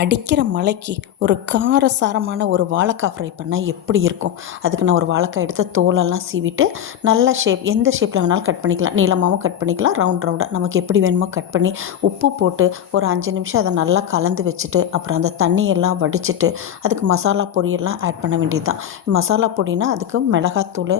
அடிக்கிற மழைக்கு ஒரு காரசாரமான ஒரு வாழைக்காய் ஃப்ரை பண்ணால் எப்படி இருக்கும். அதுக்கு நான் ஒரு வாழைக்காய் எடுத்து தோலெல்லாம் சீவிட்டு நல்ல ஷேப் எந்த ஷேப்பில் வேணாலும் கட் பண்ணிக்கலாம். நீளமாகவும் கட் பண்ணிக்கலாம், ரவுண்டாக நமக்கு எப்படி வேணுமோ கட் பண்ணி உப்பு போட்டு ஒரு 5 நிமிஷம் அதை நல்லா கலந்து வச்சுட்டு அப்புறம் அந்த தண்ணியெல்லாம் வடிச்சிட்டு அதுக்கு மசாலா பொடியெல்லாம் ஆட் பண்ண வேண்டியது தான். மசாலா பொடினா அதுக்கு மிளகாத்தூள்,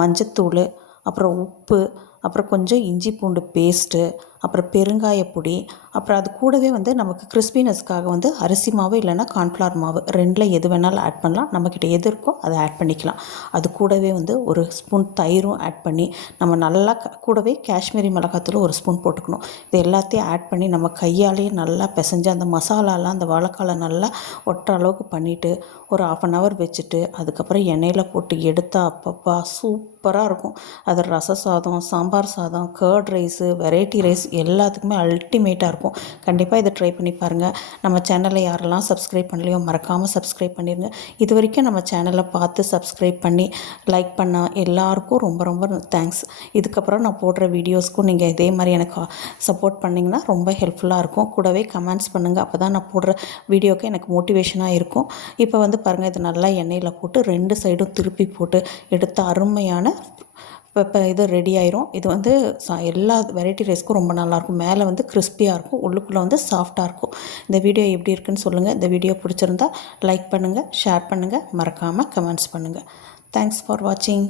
மஞ்சத்தூள், அப்புறம் உப்பு, அப்புறம் கொஞ்சம் இஞ்சி பூண்டு பேஸ்ட்டு, அப்புறம் பெருங்காயப்பொடி, அப்புறம் அது கூடவே நமக்கு கிறிஸ்பினஸ்க்காக அரிசி மாவு இல்லைன்னா கார்ன்ஃப்ளவர் மாவு ரெண்டில் எது வேணாலும் ஆட் பண்ணலாம். நம்மக்கிட்ட எது இருக்கோ அதை ஆட் பண்ணிக்கலாம். அது கூடவே ஒரு ஸ்பூன் தயிரும் ஆட் பண்ணி நம்ம நல்லா கூடவே காஷ்மீரி மிளகாத்தூள் ஒரு ஸ்பூன் போட்டுக்கணும். இது எல்லாத்தையும் ஆட் பண்ணி நம்ம கையாலேயே நல்லா பிசைஞ்சு அந்த மசாலாலாம் அந்த வாழைக்கால நல்லா ஒட்டுற அளவுக்கு பண்ணிவிட்டு ஒரு 1/2 hour வச்சுட்டு அதுக்கப்புறம் எண்ணெயில் போட்டு எடுத்தால் அப்பப்பா சூப்பராக இருக்கும். அது ரச சாதம், சாம்பார் சாதம், கர்ட் ரைஸு, வெரைட்டி ரைஸ் எல்லாத்துக்குமே அல்டிமேட்டாக இருக்கும். கண்டிப்பாக இதை ட்ரை பண்ணி பாருங்கள். நம்ம சேனலை யாரெல்லாம் சப்ஸ்கிரைப் பண்ணலையோ மறக்காமல் சப்ஸ்கிரைப் பண்ணிடுங்க. இது வரைக்கும் நம்ம சேனலை பார்த்து சப்ஸ்கிரைப் பண்ணி லைக் பண்ண எல்லாருக்கும் ரொம்ப ரொம்ப தேங்க்ஸ். இதுக்கப்புறம் நான் போடுற வீடியோஸ்க்கும் நீங்கள் இதே மாதிரி எனக்கு சப்போர்ட் பண்ணிங்கன்னா ரொம்ப ஹெல்ப்ஃபுல்லாக இருக்கும். கூடவே கமெண்ட்ஸ் பண்ணுங்கள். அப்போ தான் நான் போடுற வீடியோக்கு எனக்கு மோட்டிவேஷனாக இருக்கும். இப்போ பாருங்கள், இது நல்லா எண்ணெயில் போட்டு 2 சைடும் திருப்பி போட்டு எடுத்த அருமையான இப்போ இது ரெடி ஆயிரும். இது எல்லா வெரைட்டி ரைஸ்க்கும் ரொம்ப நல்லாயிருக்கும். மேலே கிறிஸ்பியாக இருக்கும், உள்ளுக்குள்ளே சாஃப்டாக இருக்கும். இந்த வீடியோ எப்படி இருக்குன்னு சொல்லுங்கள். இந்த வீடியோ பிடிச்சிருந்தா லைக் பண்ணுங்கள், ஷேர் பண்ணுங்கள், மறக்காமல் கமெண்ட்ஸ் பண்ணுங்கள். தேங்க்ஸ் ஃபார் வாட்சிங்.